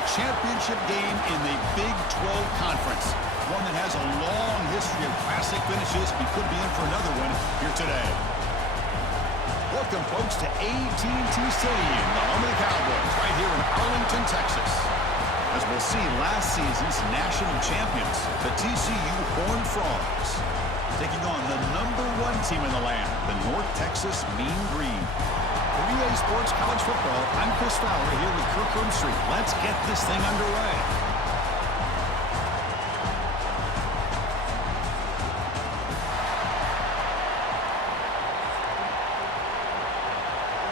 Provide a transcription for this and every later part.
a championship game in the Big 12 Conference. One that has a long history of classic finishes. We could be in for another one here today. Welcome, folks, to AT&T Stadium, the home of the Cowboys, right here in Arlington, Texas. As we'll see, last season's national champions, the TCU Horned Frogs, taking on the #1 team in the land, the North Texas Mean Green. For EA Sports College Football, I'm Chris Fowler here with Kirk Herbstreit. Let's get this thing underway.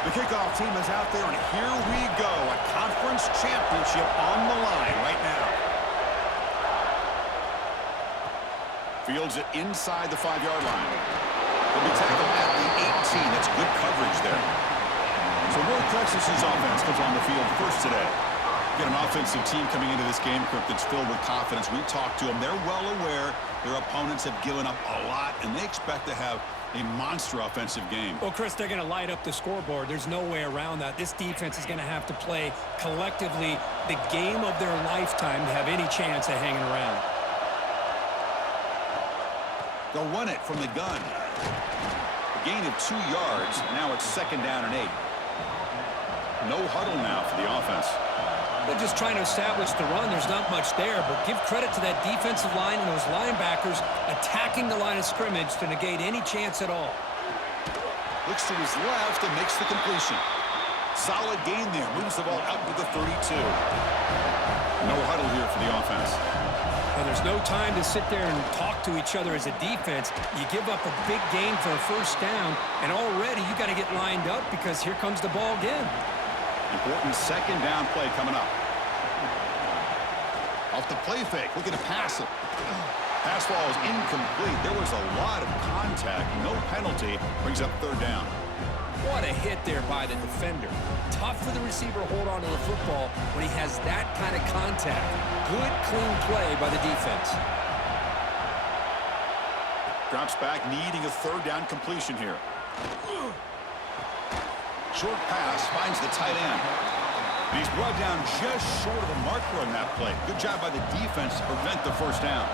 The kickoff team is out there, and here we go. A conference championship on the line right now. Fields it inside the 5-yard line. He'll be tackled at the 18. That's good coverage there. So North Texas's offense comes on the field first today. Get an offensive team coming into this game, Kirk, that's filled with confidence. We talked to them. They're well aware their opponents have given up a lot, and they expect to have a monster offensive game. Well, Chris, they're going to light up the scoreboard. There's no way around that. This defense is going to have to play collectively the game of their lifetime to have any chance of hanging around. They'll run it from the gun. A gain of 2 yards. Now it's 2nd down and 8. No huddle now for the offense. They're just trying to establish the run. There's not much there, but give credit to that defensive line and those linebackers attacking the line of scrimmage to negate any chance at all. Looks to his left and makes the completion. Solid gain there. Moves the ball out to the 32. No huddle here for the offense. Well, there's no time to sit there and talk to each other as a defense. You give up a big gain for a 1st down, and already you got to get lined up because here comes the ball again. Important 2nd down play coming up. Off the play fake, looking to pass it. Pass ball is incomplete. There was a lot of contact. No penalty. Brings up 3rd down. What a hit there by the defender. Tough for the receiver to hold on to the football when he has that kind of contact. Good, clean play by the defense. Drops back, needing a 3rd down completion here. Short pass finds the tight end. And he's brought down just short of the marker on that play. Good job by the defense to prevent the 1st down.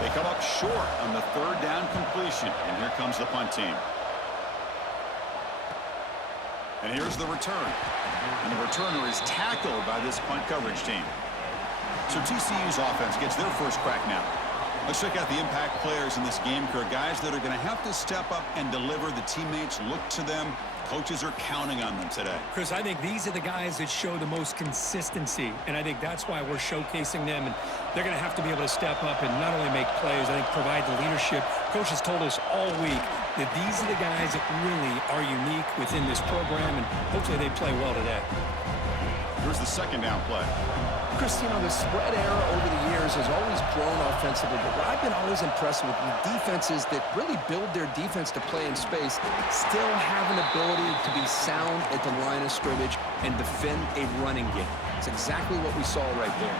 They come up short on the 3rd down completion. And here comes the punt team. And here's the return. And the returner is tackled by this punt coverage team. So TCU's offense gets their first crack now. Let's check out the impact players in this game, Kirk. Guys that are going to have to step up and deliver. The teammates look to them. Coaches are counting on them today. Chris, I think these are the guys that show the most consistency, and I think that's why we're showcasing them, and they're going to have to be able to step up and not only make plays, I think provide the leadership. Coach has told us all week that these are the guys that really are unique within this program, and hopefully they play well today. Here's the 2nd down play. Chris, you know, the spread era over the years has always grown offensively, but what I've been always impressed with defenses that really build their defense to play in space still have an ability to be sound at the line of scrimmage and defend a running game. It's exactly what we saw right there.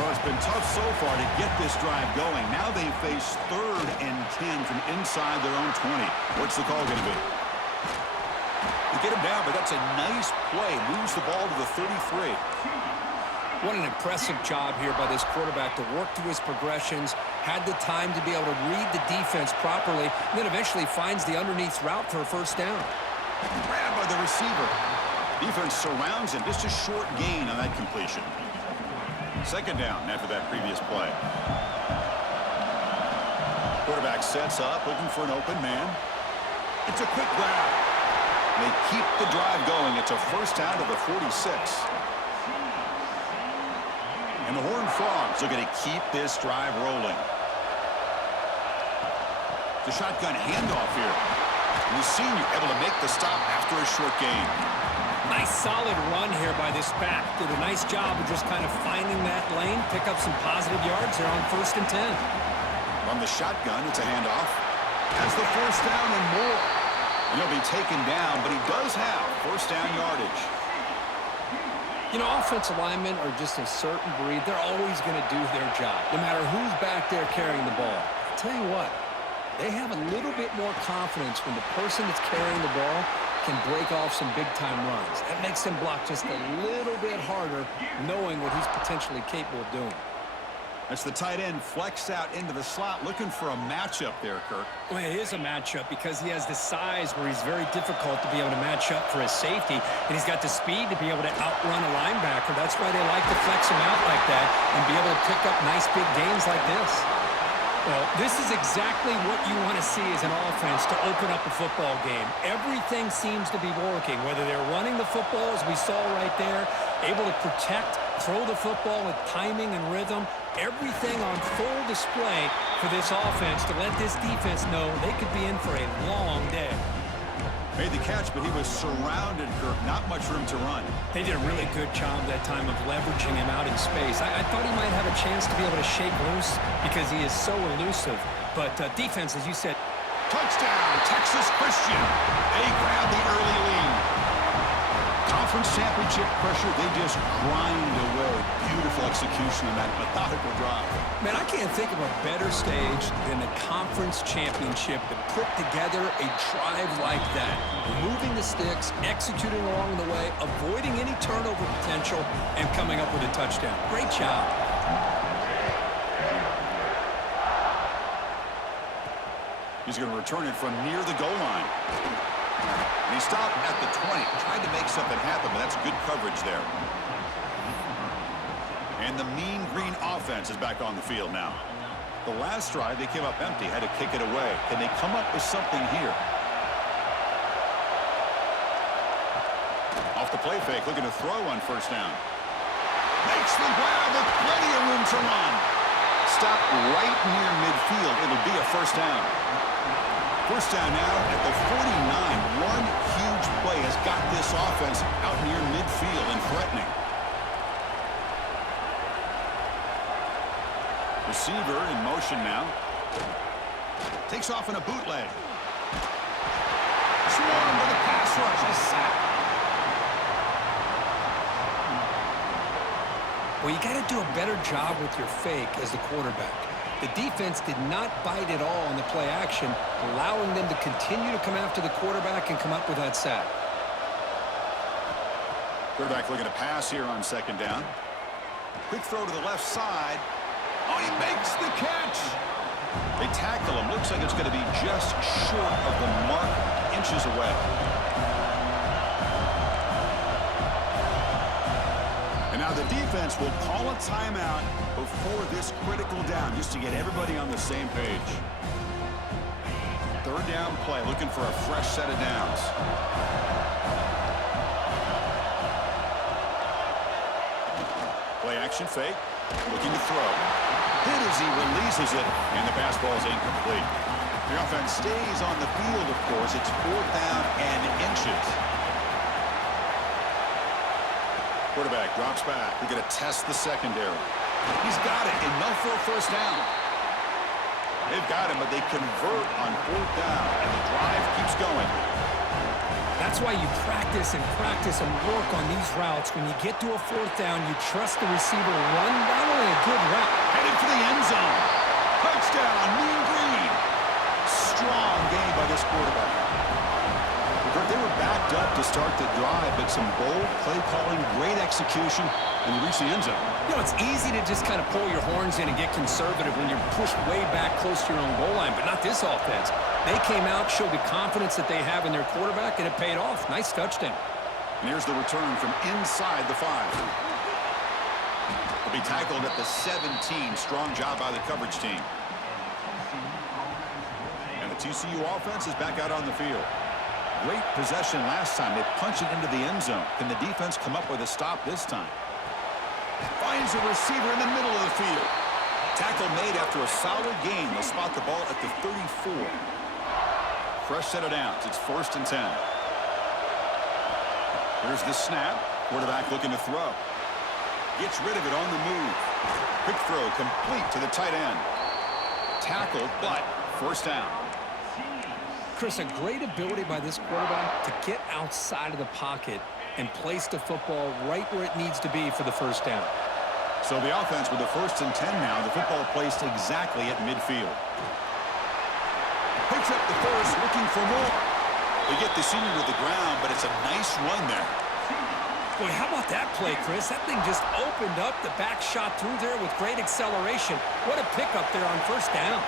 Well, it's been tough so far to get this drive going. Now they face 3rd and 10 from inside their own 20. What's the call going to be? They get him down, but that's a nice play. Moves the ball to the 33. What an impressive job here by this quarterback to work through his progressions, had the time to be able to read the defense properly, and then eventually finds the underneath route for a 1st down. Grabbed by the receiver. Defense surrounds him. Just a short gain on that completion. 2nd down after that previous play. Quarterback sets up, looking for an open man. It's a quick grab. They keep the drive going. It's a 1st down to the 46. And the Horned Frogs are going to keep this drive rolling. The shotgun handoff here. And the senior able to make the stop after a short gain. Nice solid run here by this back. Did a nice job of just kind of finding that lane, pick up some positive yards there on 1st and 10. From the shotgun, it's a handoff. Has the 1st down and more. And he'll be taken down, but he does have 1st down yardage. You know, offensive linemen are just a certain breed. They're always going to do their job, no matter who's back there carrying the ball. I'll tell you what, they have a little bit more confidence when the person that's carrying the ball can break off some big-time runs. That makes him block just a little bit harder, knowing what he's potentially capable of doing. That's the tight end flexed out into the slot, looking for a matchup there, Kirk. Well, it is a matchup because he has the size where he's very difficult to be able to match up for his safety, and he's got the speed to be able to outrun a linebacker. That's why they like to flex him out like that and be able to pick up nice big gains like this. Well, this is exactly what you want to see as an offense to open up a football game. Everything seems to be working, whether they're running the football, as we saw right there, able to protect, throw the football with timing and rhythm, everything on full display for this offense to let this defense know they could be in for a long day. Made the catch, but he was surrounded, Kirk. Not much room to run. They did a really good job that time of leveraging him out in space. I thought he might have a chance to be able to shake loose because he is so elusive. But defense, as you said. Touchdown, Texas Christian. They grab the early lead. Conference championship pressure, they just grind away. Beautiful execution on that methodical drive. Man, I can't think of a better stage than the conference championship to put together a drive like that. Moving the sticks, executing along the way, avoiding any turnover potential, and coming up with a touchdown. Great job. He's going to return it from near the goal line. And he stopped at the 20, tried to make something happen, but that's good coverage there. And the Mean Green offense is back on the field now. The last drive, they came up empty, had to kick it away. Can they come up with something here? Off the play fake, looking to throw on first down. Makes the grab with plenty of room to run. Stop right near midfield. It'll be a first down. First down now at the 49. One huge play has got this offense out near midfield and threatening. Receiver in motion now. Takes off in a bootleg. Swarm with a pass rush. A sack. Well, you got to do a better job with your fake as the quarterback. The defense did not bite at all on the play action, allowing them to continue to come after the quarterback and come up with that sack. Quarterback looking to pass here on second down. Quick throw to the left side. Oh, he makes the catch. They tackle him. Looks like it's going to be just short of the mark, inches away. And now the defense will call a timeout before this critical down, just to get everybody on the same page. Third down play, looking for a fresh set of downs. Play action fake, looking to throw. Hit as he releases it, and the pass ball is incomplete. The offense stays on the field, of course. It's fourth down and inches. Quarterback drops back. We're going to test the secondary. He's got it. Enough for a first down. They've got him, but they convert on fourth down, and the drive keeps going. That's why you practice and work on these routes. When you get to a fourth down, you trust the receiver to run not only a good route. Headed for the end zone. Touchdown, Mean Green. Strong game by this quarterback. They were backed up to start the drive, but some bold play calling, great execution, and they reach the end zone. You know, it's easy to just kind of pull your horns in and get conservative when you're pushed way back close to your own goal line, but not this offense. They came out, showed the confidence that they have in their quarterback, and it paid off. Nice touchdown. And here's the return from inside the 5. He'll be tackled at the 17. Strong job by the coverage team. And the TCU offense is back out on the field. Great possession last time. They punch it into the end zone. Can the defense come up with a stop this time? Finds a receiver in the middle of the field. Tackle made after a solid gain. They'll spot the ball at the 34. Fresh set of downs. It's 1st and 10. Here's the snap. Quarterback looking to throw. Gets rid of it on the move. Quick throw complete to the tight end. Tackled, but first down. Chris, a great ability by this quarterback to get outside of the pocket and place the football right where it needs to be for the first down. So the offense with the 1st and 10 now. The football placed exactly at midfield. Picks up the first, looking for more. They get the senior to the ground, but it's a nice run there. Boy, how about that play, Chris? That thing just opened up. The back shot through there with great acceleration. What a pickup there on first down.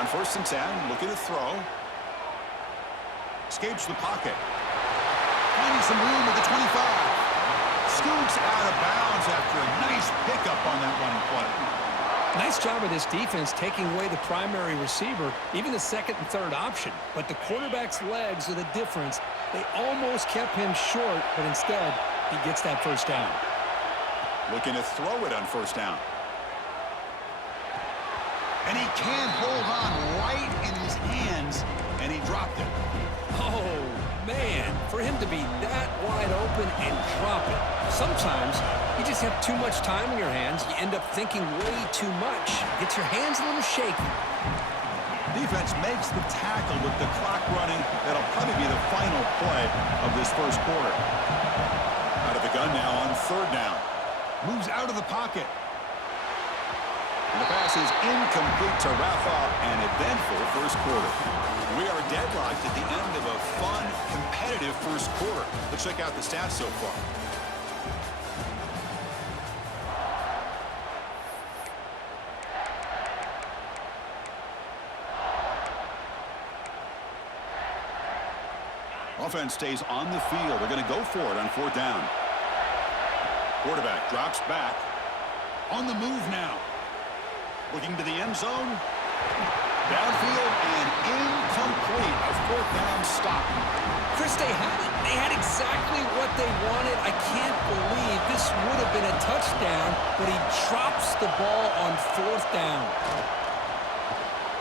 On 1st and 10, looking to throw. Escapes the pocket. Finding some room at the 25. Scoots out of bounds after a nice pickup on that running play. Nice job of this defense taking away the primary receiver, even the second and third option. But the quarterback's legs are the difference. They almost kept him short, but instead, he gets that first down. Looking to throw it on 1st down. And he can't hold on right in his hands, and he dropped it. Oh, man, for him to be that wide open and drop it. Sometimes you just have too much time in your hands. You end up thinking way too much. Gets your hands a little shaky. Defense makes the tackle with the clock running. That'll probably be the final play of this first quarter. Out of the gun now on 3rd down. Moves out of the pocket. And the pass is incomplete to wrap up an eventful first quarter. We are deadlocked at the end of a fun, competitive first quarter. Let's check out the stats so far. Offense stays on the field. They're going to go for it on 4th down. Quarterback drops back. On the move now. Looking to the end zone. Downfield and incomplete. A 4th down stop. Chris, they had it. They had exactly what they wanted. I can't believe this would have been a touchdown, but he drops the ball on 4th down.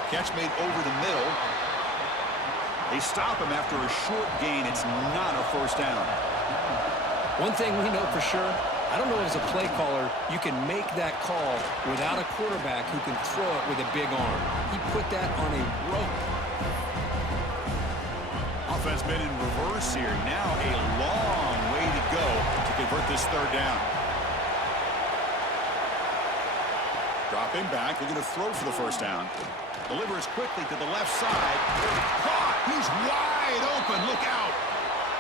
Catch made over the middle. They stop him after a short gain. It's not a 1st down. One thing we know for sure, I don't know as a play caller, you can make that call without a quarterback who can throw it with a big arm. He put that on a rope. Offense been in reverse here. Now a long way to go to convert this 3rd down. Dropping back, looking to throw for the 1st down. Delivers quickly to the left side. Caught! He's wide open. Look out!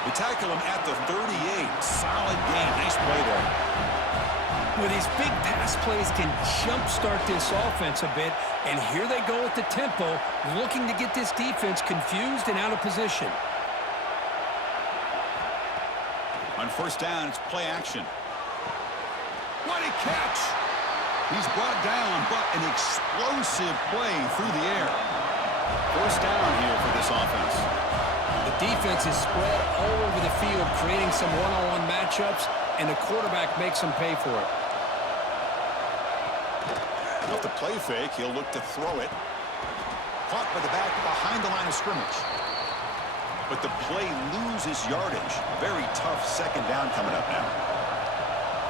They tackle him at the 38. Solid gain. Nice play there. Well, these big pass plays can jumpstart this offense a bit, and here they go with the tempo, looking to get this defense confused and out of position. On 1st down, it's play action. What a catch! He's brought down, but an explosive play through the air. 1st down here for this offense. The defense is spread all over the field, creating some one-on-one matchups, and the quarterback makes them pay for it. Off the play fake, he'll look to throw it. Caught by the back behind the line of scrimmage. But the play loses yardage. Very tough 2nd down coming up now.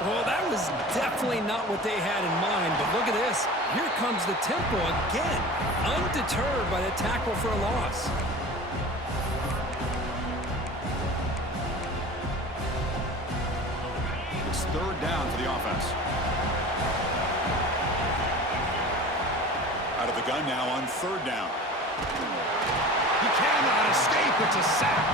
Well, that was definitely not what they had in mind, but look at this. Here comes the tempo again, undeterred by the tackle for a loss. It's 3rd down for the offense. Out of the gun now on 3rd down. He cannot escape. It's a sack.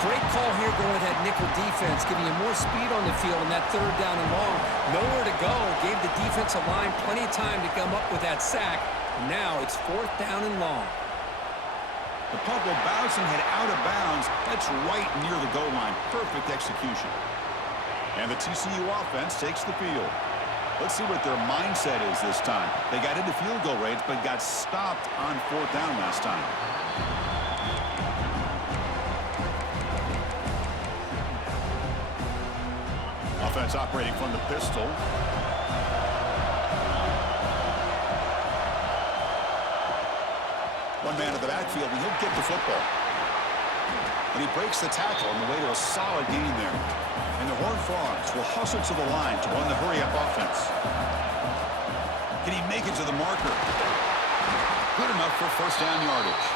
Great call here going with that nickel defense, giving you more speed on the field on that 3rd down and long. Nowhere to go. Gave the defensive line plenty of time to come up with that sack. And now it's 4th down and long. The punt will bounce and head out of bounds. That's right near the goal line. Perfect execution. And the TCU offense takes the field. Let's see what their mindset is this time. They got into field goal range, but got stopped on 4th down last time. Offense operating from the pistol. One man in the backfield, and he'll get the football. And he breaks the tackle on the way to a solid gain there. And the Horned Frogs will hustle to the line to run the hurry-up offense. Can he make it to the marker? Good enough for 1st down yardage.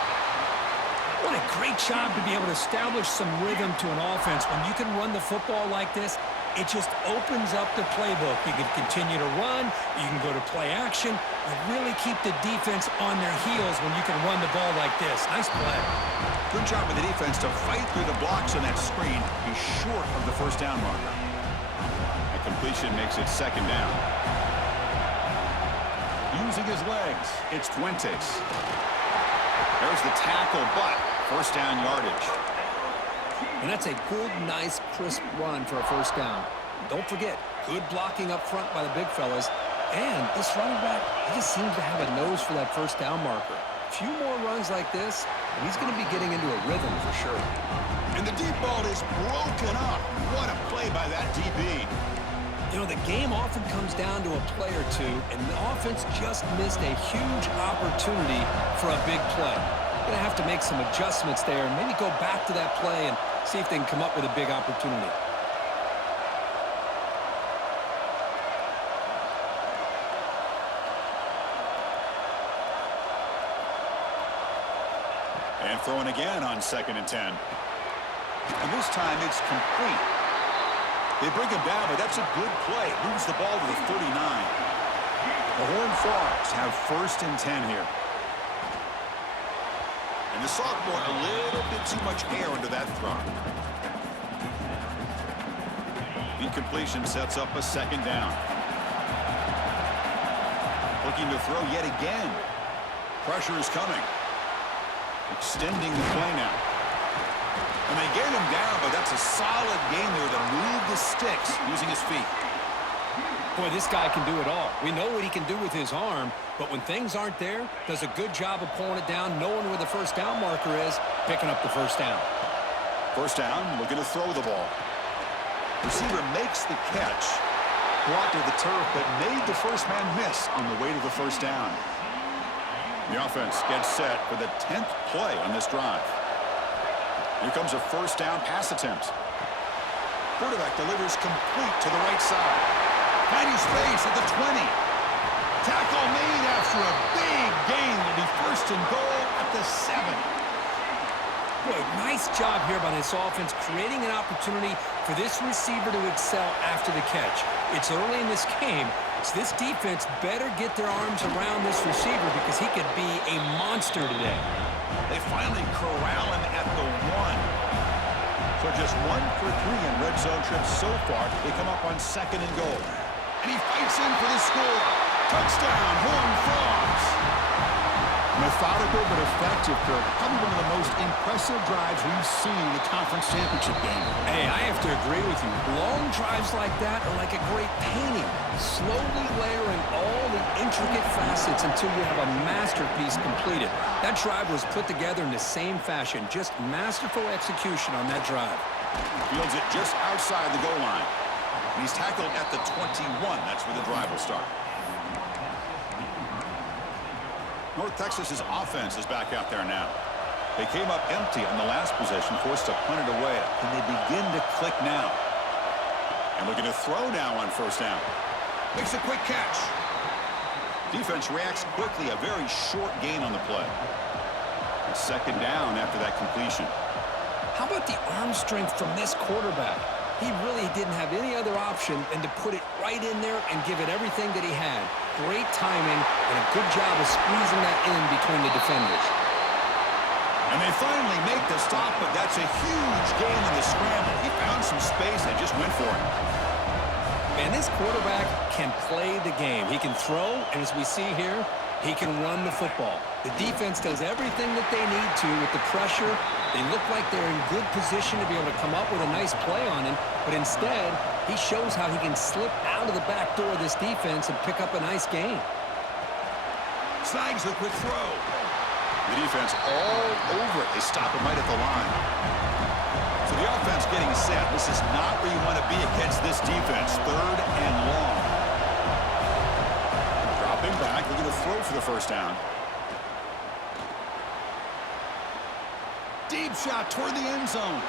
What a great job to be able to establish some rhythm to an offense. When you can run the football like this, it just opens up the playbook. You can continue to run. You can go to play action. You really keep the defense on their heels when you can run the ball like this. Nice play. Good job of the defense to fight through the blocks on that screen. He's short of the first down marker. A completion makes it second down. Using his legs, it's Fuentes. There's the tackle, but first down yardage. And that's a good, nice, crisp run for a first down. Don't forget, good blocking up front by the big fellas. And this running back, he just seems to have a nose for that first down marker. A few more runs like this, and he's going to be getting into a rhythm for sure. And the deep ball is broken up. What a play by that DB. You know, the game often comes down to a play or two, and the offense just missed a huge opportunity for a big play. Going to have to make some adjustments there and maybe go back to that play and see if they can come up with a big opportunity. And throwing again on 2nd and 10. And this time it's complete. They bring him down, but that's a good play. Moves the ball to the 39. The Horned Frogs have 1st and 10 here. And the sophomore, a little bit too much air under that throw. Incompletion sets up a 2nd down. Looking to throw yet again. Pressure is coming. Extending the play now. And they get him down, but that's a solid game there to move the sticks using his feet. Boy, this guy can do it all. We know what he can do with his arm, but when things aren't there, does a good job of pulling it down, knowing where the first down marker is, picking up the first down. First down, looking to throw the ball. Receiver makes the catch. Brought to the turf, but made the first man miss on the way to the first down. The offense gets set for the 10th play on this drive. Here comes a first down pass attempt. Quarterback delivers complete to the right side. Finding space at the 20. Tackle made after a big gain. Will be 1st and goal at the 7. Boy, nice job here by this offense, creating an opportunity for this receiver to excel after the catch. It's early in this game, so this defense better get their arms around this receiver because he could be a monster today. They finally corral him at the 1. So just 1 for 3 in red zone trips so far. They come up on 2nd and goal. And he fights in for the score. Touchdown, Horned Frogs. Methodical but effective, Kirk. Probably one of the most impressive drives we've seen in the conference championship game. Hey, I have to agree with you. Long drives like that are like a great painting. Slowly layering all the intricate facets until you have a masterpiece completed. That drive was put together in the same fashion. Just masterful execution on that drive. Fields it just outside the goal line. And he's tackled at the 21. That's where the drive will start. North Texas's offense is back out there now. They came up empty on the last possession, forced to punt it away. Can they begin to click now? And looking to throw now on first down. Makes a quick catch. Defense reacts quickly. A very short gain on the play. A 2nd down after that completion. How about the arm strength from this quarterback? He really didn't have any other option than to put it right in there and give it everything that he had. Great timing and a good job of squeezing that in between the defenders. And they finally make the stop, but that's a huge gain in the scramble. He found some space and just went for it. Man, this quarterback can play the game. He can throw, and as we see here, he can run the football. The defense does everything that they need to with the pressure. They look like they're in good position to be able to come up with a nice play on him, but instead, he shows how he can slip out of the back door of this defense and pick up a nice gain. Snags a quick throw. The defense all over it. They stop him right at the line. So the offense getting set. This is not where you want to be against this defense. 3rd and long. Dropping back, looking to throw for the first down. Deep shot toward the end zone.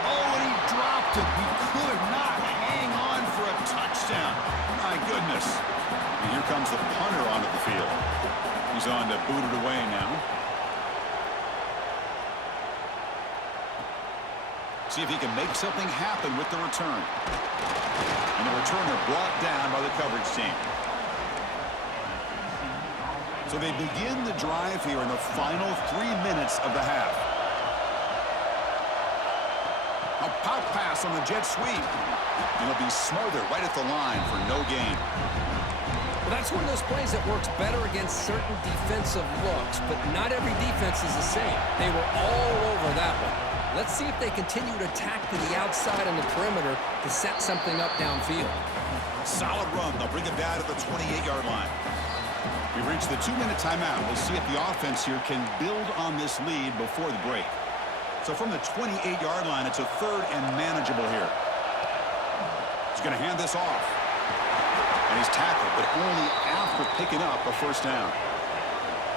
Oh, and he dropped it. He could not hang on for a touchdown. My goodness. And here comes the punter onto the field. He's on to boot it away now. See if he can make something happen with the return. And the returner brought down by the coverage team. So they begin the drive here in the final 3 minutes of the half. A pop pass on the jet sweep. And it'll be smothered right at the line for no gain. Well, that's one of those plays that works better against certain defensive looks, but not every defense is the same. They were all over that one. Let's see if they continue to attack to the outside on the perimeter to set something up downfield. Solid run. They'll bring it down to the 28-yard line. We've reached the 2-minute timeout. We'll see if the offense here can build on this lead before the break. So from the 28-yard line, it's a third and manageable here. He's going to hand this off. And he's tackled, but only after picking up a first down.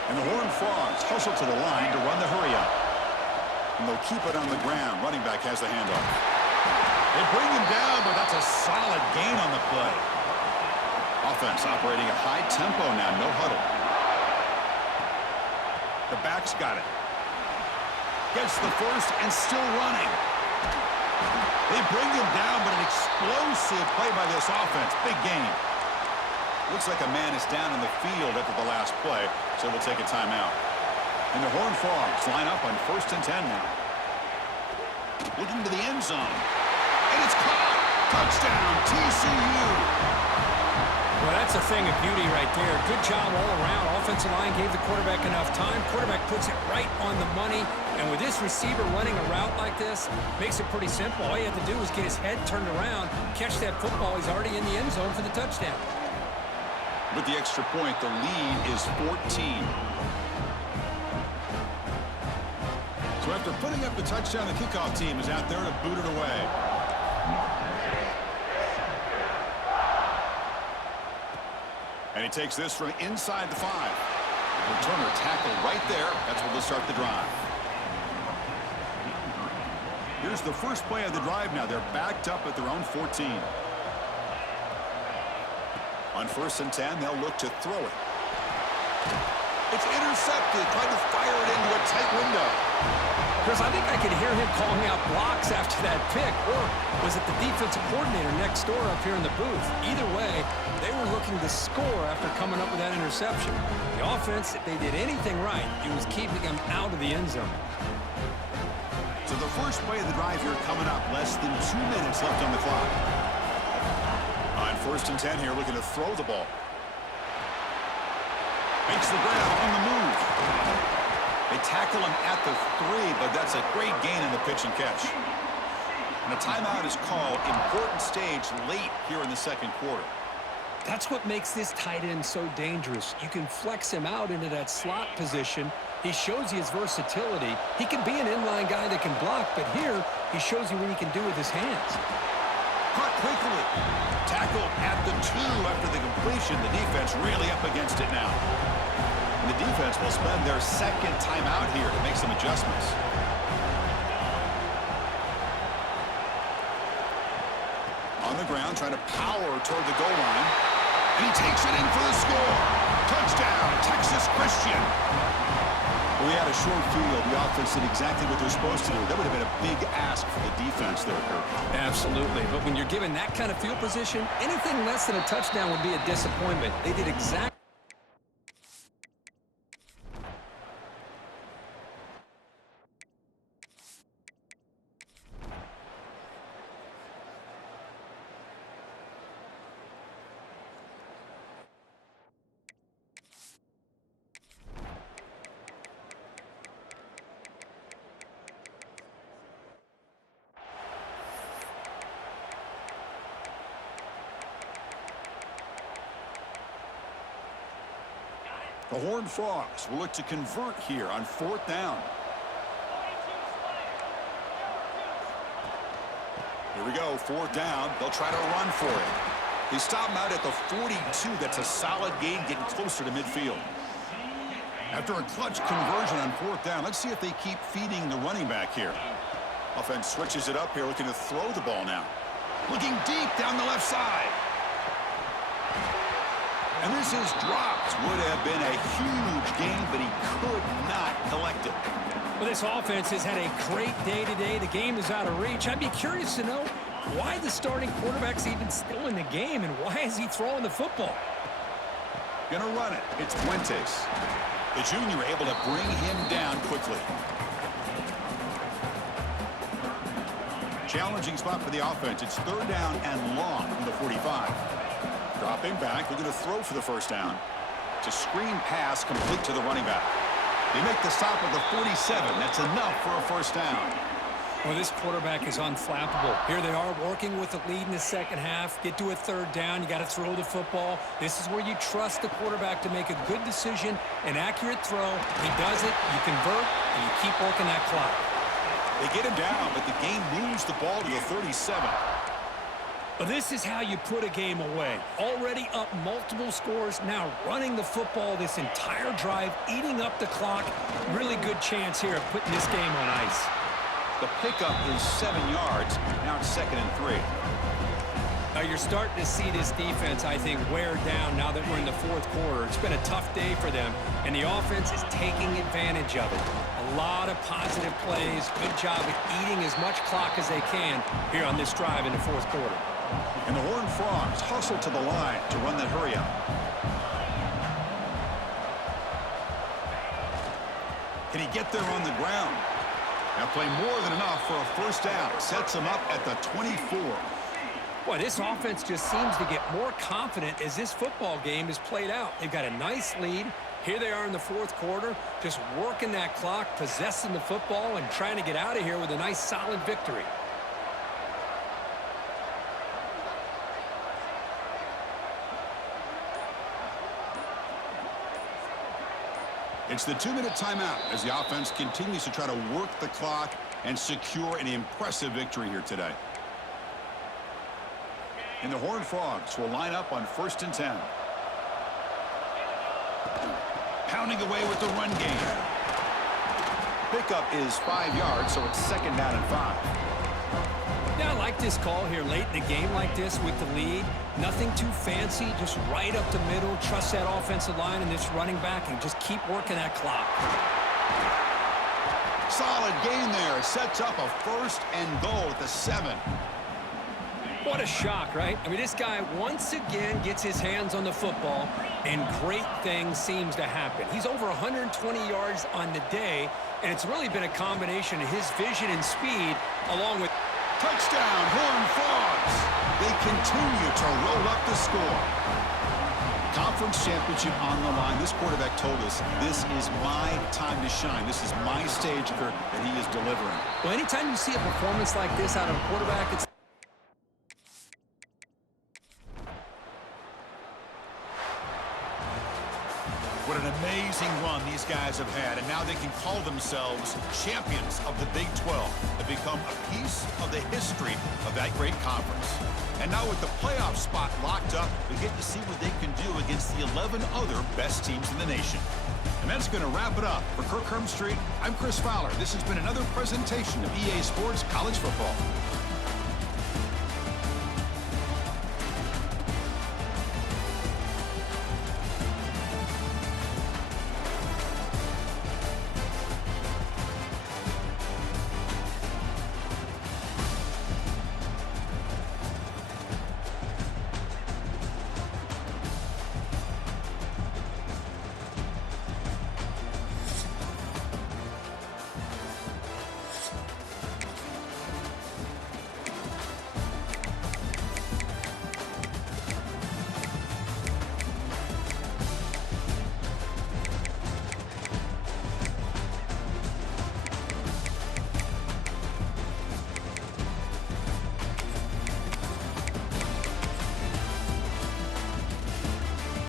And the Horned Frogs hustle to the line to run the hurry up. And they'll keep it on the ground. Running back has the handoff. They bring him down, but that's a solid gain on the play. Offense operating at high tempo now, no huddle. The back's got it. Gets the first and still running. They bring him down, but an explosive play by this offense. Big gain. Looks like a man is down in the field after the last play, so we'll take a timeout. And the Horned Frogs line up on 1st and 10 now. Looking to the end zone. And it's caught. Touchdown, TCU. Well, that's a thing of beauty right there. Good job all around. Offensive line gave the quarterback enough time. Quarterback puts it right on the money. And with this receiver running a route like this, makes it pretty simple. All you have to do is get his head turned around, catch that football. He's already in the end zone for the touchdown. With the extra point, the lead is 14. So after putting up the touchdown, the kickoff team is out there to boot it away. And he takes this from inside the 5. Returner tackled right there. That's where they'll start the drive. Here's the first play of the drive now. They're backed up at their own 14. On 1st and 10, they'll look to throw it. It's intercepted. Trying to fire it into a tight window. Chris, I think I could hear him calling out blocks after that pick. Or was it the defensive coordinator next door up here in the booth? Either way, they were looking to score after coming up with that interception. The offense, if they did anything right, it was keeping them out of the end zone. So the first play of the drive here coming up. Less than 2 minutes left on the clock. On 1st and 10 here, looking to throw the ball. Makes the grab on the move. They tackle him at the 3, but that's a great gain in the pitch and catch. And a timeout is called. Important stage late here in the second quarter. That's what makes this tight end so dangerous. You can flex him out into that slot position. He shows you his versatility. He can be an inline guy that can block, but here he shows you what he can do with his hands. Caught quickly. Tackle at the 2 after the completion. The defense really up against it now. And the defense will spend their second timeout here to make some adjustments. On the ground, trying to power toward the goal line. And he takes it in for the score. Touchdown, Texas Christian. Well, we had a short field. The offense did exactly what they're supposed to do. That would have been a big ask for the defense there, Kurt. Absolutely. But when you're given that kind of field position, anything less than a touchdown would be a disappointment. They did exactly. The Horned Frogs will look to convert here on 4th down. Here we go, 4th down. They'll try to run for it. They stop him out at the 42. That's a solid gain, getting closer to midfield. After a clutch conversion on 4th down, let's see if they keep feeding the running back here. Offense switches it up here, looking to throw the ball now. Looking deep down the left side. And this is dropped. Would have been a huge gain, but he could not collect it. Well, this offense has had a great day today. The game is out of reach. I'd be curious to know why the starting quarterback's even still in the game and why is he throwing the football? Gonna run it. It's Fuentes. The junior able to bring him down quickly. Challenging spot for the offense. It's 3rd down and long from the 45. Dropping back. They're going to throw for the first down. It's a screen pass complete to the running back. They make the stop at the 47. That's enough for a first down. Well, this quarterback is unflappable. Here they are working with the lead in the second half. Get to a 3rd down. You got to throw the football. This is where you trust the quarterback to make a good decision, an accurate throw. He does it, you convert, and you keep working that clock. They get him down, but the game moves the ball to the 37. Well, this is how you put a game away. Already up multiple scores, now running the football this entire drive, eating up the clock. Really good chance here of putting this game on ice. The pickup is 7 yards. Now it's 2nd and 3. Now you're starting to see this defense, I think, wear down now that we're in the 4th quarter. It's been a tough day for them, and the offense is taking advantage of it. A lot of positive plays. Good job at eating as much clock as they can here on this drive in the 4th quarter. And the Horned Frogs hustle to the line to run that hurry up. Can he get there on the ground? Now play more than enough for a first down. Sets him up at the 24. Boy, this offense just seems to get more confident as this football game is played out. They've got a nice lead. Here they are in the 4th quarter, just working that clock, possessing the football, and trying to get out of here with a nice, solid victory. It's the 2-minute timeout as the offense continues to try to work the clock and secure an impressive victory here today. And the Horned Frogs will line up on 1st and 10. Pounding away with the run game. Pickup is 5 yards, so it's 2nd down and 5. Yeah, I like this call here late in the game like this with the lead. Nothing too fancy, just right up the middle. Trust that offensive line and this running back and just keep working that clock. Solid gain there. Sets up a 1st and goal at the 7. What a shock, right? I mean, this guy once again gets his hands on the football, and great things seems to happen. He's over 120 yards on the day, and it's really been a combination of his vision and speed along with... Touchdown, Horned Frogs. They continue to roll up the score. Conference championship on the line. This quarterback told us, this is my time to shine. This is my stage that he is delivering. Well, anytime you see a performance like this out of a quarterback, it's... What an amazing run these guys have had, and now they can call themselves champions of the Big 12 to become a piece of the history of that great conference. And now with the playoff spot locked up, we get to see what they can do against the 11 other best teams in the nation. And that's going to wrap it up. For Kirk Hermstreet, I'm Chris Fowler. This has been another presentation of EA Sports College Football.